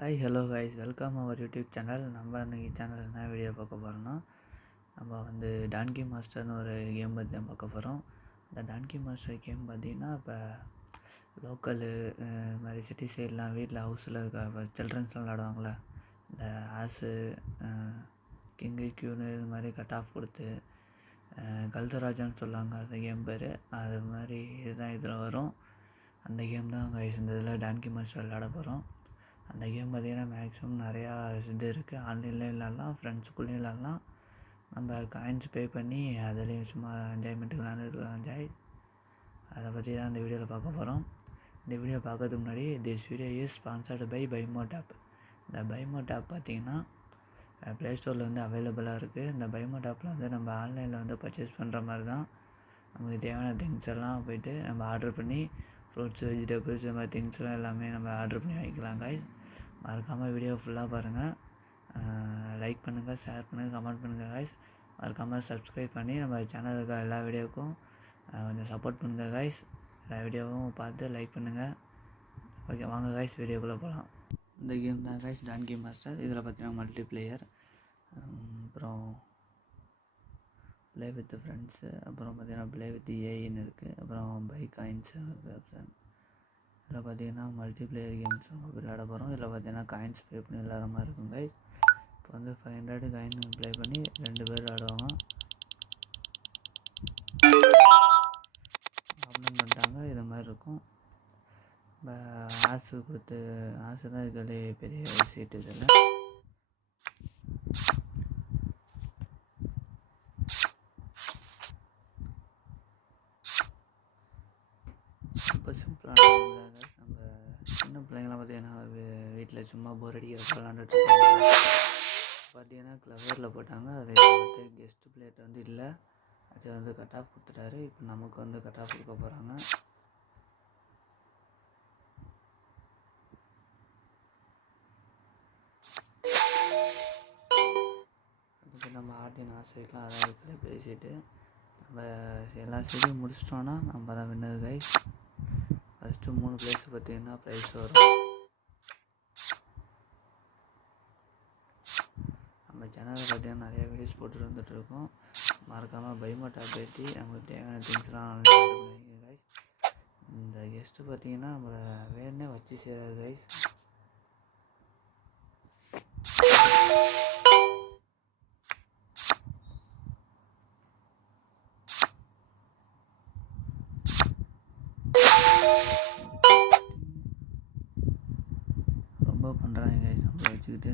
Hi hello guys, welcome our YouTube channel. நம்ம இன்றைக்கி channel என்ன வீடியோ பார்க்க போகிறோன்னா, நம்ம வந்து டான்கி மாஸ்டர்னு ஒரு கேம் பற்றி தான் பார்க்க போகிறோம். இந்த டான்கி மாஸ்டர் கேம் பார்த்திங்கன்னா, இப்போ லோக்கலு இது மாதிரி சிட்டி சைட்லாம் வீட்டில் ஹவுஸில் இருக்க இப்போ சில்ட்ரன்ஸ்லாம் விளாடுவாங்களே, இந்த ஆஸு கிங்கு கியூனு இது மாதிரி கட் ஆஃப் கொடுத்து கல்தராஜான்னு சொல்லுவாங்க அந்த கேம் பேர். அது மாதிரி இதுதான் இதில் வரும். அந்த கேம் தான் கைஸ் இந்த இதில் டான்கி மாஸ்டர் விளாட போகிறோம். அந்த கேம் பார்த்திங்கன்னா மேக்ஸிமம் நிறையா இது இருக்குது. ஆன்லைன்லேயும் விளாட்லாம், ஃப்ரெண்ட்ஸுக்குள்ளேயும் விளாட்லாம். நம்ம காயின்ஸ் பே பண்ணி அதுலேயும் சும்மா என்ஜாய்மெண்ட்டுக்கு விளாண்டுருக்கலாம். அதை பற்றி தான் இந்த வீடியோவில் பார்க்க போகிறோம். இந்த வீடியோ பார்க்கறதுக்கு முன்னாடி this video is sponsored by பைமோட் ஆப். இந்த பைமோட் ஆப் பார்த்திங்கன்னா ப்ளே ஸ்டோரில் வந்து அவைலபிளாக இருக்குது. இந்த பைமோட் ஆப்பில் வந்து நம்ம ஆன்லைனில் வந்து பர்ச்சேஸ் பண்ணுற மாதிரி தான். நமக்கு தேவையான திங்ஸ் எல்லாம் போய்ட்டு நம்ம ஆர்டர் பண்ணி ஃப்ரூட்ஸ், வெஜிடபிள்ஸ் இது மாதிரி திங்ஸ்லாம் எல்லாமே நம்ம ஆர்டர் பண்ணி வாங்கிக்கலாம் கைஸ். மறக்காமல் வீடியோ ஃபுல்லாக பாருங்கள், லைக் பண்ணுங்கள், ஷேர் பண்ணுங்கள், கமெண்ட் பண்ணுங்கள் கைஸ். மறக்காமல் சப்ஸ்கிரைப் பண்ணி நம்ம சேனலுக்கு எல்லா வீடியோவுக்கும் கொஞ்சம் சப்போர்ட் பண்ணுங்கள் கைஸ். எல்லா வீடியோவும் பார்த்து லைக் பண்ணுங்கள். ஓகே, வாங்க கைஸ் வீடியோக்குள்ளே போகலாம். இந்த கேம் தான் கைஸ் டான்கி மாஸ்டர். இதில் பார்த்தீங்கன்னா மல்டி பிளேயர், அப்புறம் ப்ளே வித் ஃப்ரெண்ட்ஸு, அப்புறம் பார்த்திங்கன்னா ப்ளே வித் ஏஐன்னு இருக்குது, அப்புறம் பை காயின்ஸு இருக்குது ஆப்ஷன். இதில் பார்த்திங்கன்னா மல்டி பிளேயர் கேம்ஸ் நம்ம விளையாட போகிறோம். இதில் பார்த்திங்கன்னா காயின்ஸ் ப்ளே பண்ணி விளாட்ற மாதிரி இருக்கும் கைஸ். இப்போ வந்து 500 காயின் ப்ளே பண்ணி 2 பேர் விளாடுவாங்க. ஆப்ஷன் பண்ணிட்டாங்க, இது மாதிரி இருக்கும். இப்போ ஆசு கொடுத்து ஆசு தான் இதில் பெரிய சீட்டு. இதில் ரொம்ப சிம்பிளான நம்ம சின்ன பிள்ளைங்களாம் பார்த்திங்கன்னா வீட்டில் சும்மா போர் அடிக்கிறப்ப விளாண்டுட்டு இருப்பாங்க. பார்த்திங்கன்னா கிளவரில் போட்டாங்க. அதை வந்து கெஸ்ட் பிளேயர் வந்து இல்லை, அது வந்து கட் ஆஃப் கொடுத்துட்டாரு. இப்போ நமக்கு வந்து கட் ஆஃப் கொடுக்க போகிறாங்க. அதுக்கு நம்ம ஆட்டின் ஆசைக்கலாம் அதான் இருக்கிற பேசிட்டு நம்ம எல்லா சைடையும் முடிச்சிட்டோன்னா நம்ம தான் வின்னர் கைஸ். ஃபஸ்ட்டு 3 பிளேஸ் பார்த்திங்கன்னா ப்ரைஸ் வரும். நம்ம சேனலில் பார்த்திங்கன்னா நிறையா வீடியோஸ் போட்டுட்டு வந்துட்டுருக்கோம். மறக்காமல் பைமோட் ஆப் ஏற்றி நமக்கு தேவையான திங்ஸ்லாம் ஆர்டர் பண்ணுவீங்க கைஸ். இந்த கெஸ்ட்டு பார்த்திங்கன்னா நம்மளை வேணே வச்சு செய்கிறாரு கைஸ். ரொம்ப பண்ணுறாங்க கைஸ் நம்மளை வச்சுக்கிட்டு.